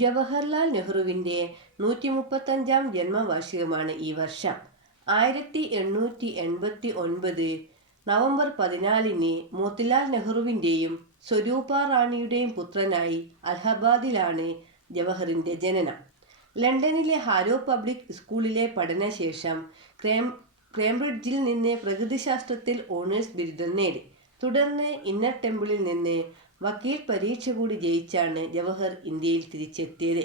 ജവഹർലാൽ നെഹ്റുവിൻ്റെ 135-ാം ജന്മവാർഷികമാണ് ഈ വർഷം. 1889 നവംബർ 14 മോത്തിലാൽ നെഹ്റുവിൻ്റെയും സ്വരൂപ റാണിയുടെയും പുത്രനായി അലഹബാദിലാണ് ജവഹറിൻ്റെ ജനനം. ലണ്ടനിലെ ഹാരോ പബ്ലിക് സ്കൂളിലെ പഠനശേഷം കേംബ്രിഡ്ജിൽ നിന്ന് പ്രകൃതിശാസ്ത്രത്തിൽ ഓണേഴ്സ് ബിരുദം നേടി. തുടർന്ന് ഇന്നർ ടെമ്പിളിൽ നിന്ന് വക്കീൽ പരീക്ഷ കൂടി ജയിച്ചാണ് ജവഹർ ഇന്ത്യയിൽ തിരിച്ചെത്തിയത്.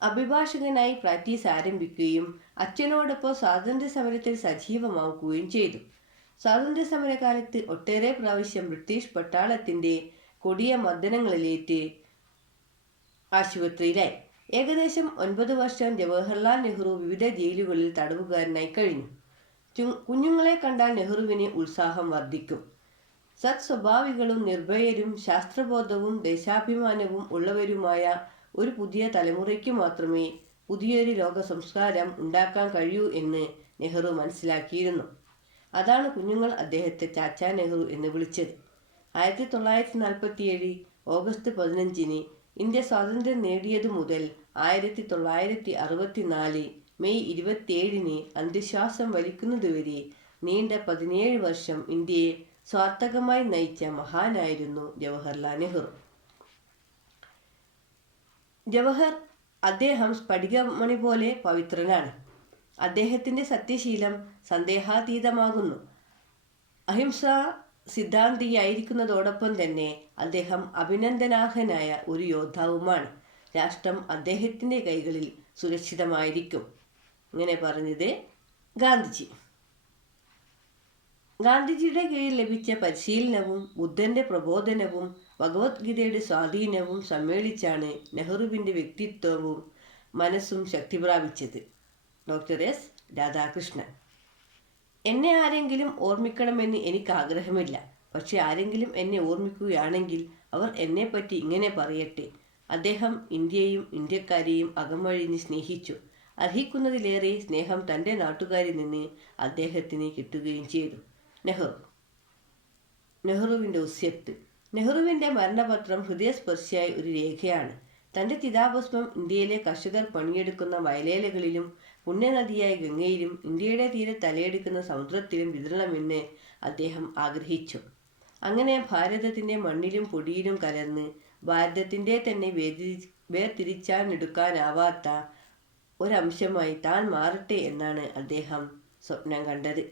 അഭിഭാഷകനായി പ്രാക്ടീസ് ആരംഭിക്കുകയും അച്ഛനോടൊപ്പം സ്വാതന്ത്ര്യ സമരത്തിൽ സജീവമാവുകയും ചെയ്തു. സ്വാതന്ത്ര്യ സമരകാലത്ത് ഒട്ടേറെ പ്രാവശ്യം ബ്രിട്ടീഷ് പട്ടാളത്തിൻ്റെ കൊടിയ മർദ്ദനങ്ങളിലേറ്റ് ആശുപത്രിയിലായി. ഏകദേശം 9 വർഷം ജവഹർലാൽ നെഹ്റു വിവിധ ജയിലുകളിൽ തടവുകാരനായി കഴിഞ്ഞു. കുഞ്ഞുങ്ങളെ കണ്ടാൽ നെഹ്റുവിന് ഉത്സാഹം വർദ്ധിക്കും. സത്സ്വഭാവികളും നിർഭയരും ശാസ്ത്രബോധവും ദേശാഭിമാനവും ഉള്ളവരുമായ ഒരു പുതിയ തലമുറയ്ക്ക് മാത്രമേ പുതിയൊരു ലോക സംസ്കാരം ഉണ്ടാക്കാൻ കഴിയൂ എന്ന് നെഹ്റു മനസ്സിലാക്കിയിരുന്നു. അതാണ് കുഞ്ഞുങ്ങൾ അദ്ദേഹത്തെ ചാച്ചാ നെഹ്റു എന്ന് വിളിച്ചത്. 1947 ഓഗസ്റ്റ് 15 ഇന്ത്യ സ്വാതന്ത്ര്യം നേടിയതു മുതൽ 1964 മെയ് 27 അന്ത്യശ്വാസം വലിക്കുന്നതുവരെ നീണ്ട 17 വർഷം ഇന്ത്യയെ സ്വാർത്ഥകമായി നയിച്ച മഹാനായിരുന്നു ജവഹർലാൽ നെഹ്റു. അദ്ദേഹം സ്ഫടികമണി പോലെ പവിത്രനാണ്. അദ്ദേഹത്തിൻ്റെ സത്യശീലം സന്ദേഹാതീതമാകുന്നു. അഹിംസാ സിദ്ധാന്തിയായിരിക്കുന്നതോടൊപ്പം തന്നെ അദ്ദേഹം അഭിനന്ദനാർഹനായ ഒരു യോദ്ധാവുമാണ്. രാഷ്ട്രം അദ്ദേഹത്തിൻ്റെ കൈകളിൽ സുരക്ഷിതമായിരിക്കും. ഇങ്ങനെ പറഞ്ഞത് ഗാന്ധിജി. ഗാന്ധിജിയുടെ കീഴിൽ ലഭിച്ച പരിശീലനവും ബുദ്ധൻ്റെ പ്രബോധനവും ഭഗവത്ഗീതയുടെ സ്വാധീനവും സമ്മേളിച്ചാണ് നെഹ്റുവിൻ്റെ വ്യക്തിത്വവും മനസ്സും ശക്തി പ്രാപിച്ചത്. Doctor S Radhakrishnan. എന്നെ ആരെങ്കിലും ഓർമ്മിക്കണമെന്ന് എനിക്ക് ആഗ്രഹമില്ല. പക്ഷെ ആരെങ്കിലും എന്നെ ഓർമ്മിക്കുകയാണെങ്കിൽ അവർ എന്നെപ്പറ്റി ഇങ്ങനെ പറയട്ടെ: അദ്ദേഹം ഇന്ത്യയെയും ഇന്ത്യക്കാരെയും അകമഴിഞ്ഞ് സ്നേഹിച്ചു. അർഹിക്കുന്നതിലേറെ സ്നേഹം തൻ്റെ നാട്ടുകാരിൽ നിന്ന് അദ്ദേഹത്തിന് കിട്ടുകയും ചെയ്തു. നെഹ്റുവിൻ്റെ ഉസ്യത്ത്. നെഹ്റുവിൻ്റെ മരണപത്രം ഹൃദയസ്പർശിയായ ഒരു രേഖയാണ്. തൻ്റെ ചിതാഭസ്മം ഇന്ത്യയിലെ കർഷകർ പണിയെടുക്കുന്ന വയലേലകളിലും പുണ്യനദിയായ ഗംഗയിലും ഇന്ത്യയുടെ തീരെ തലയെടുക്കുന്ന സമുദ്രത്തിലും വിതരണമെന്ന് അദ്ദേഹം ആഗ്രഹിച്ചു. അങ്ങനെ ഭാരതത്തിൻ്റെ മണ്ണിലും പൊടിയിലും കലർന്ന് ഭാരതത്തിൻ്റെ തന്നെ വേർതിരിച്ചാനെടുക്കാനാവാത്ത ഒരംശമായി താൻ മാറട്ടെ എന്നാണ് അദ്ദേഹം സ്വപ്നം കണ്ടത്.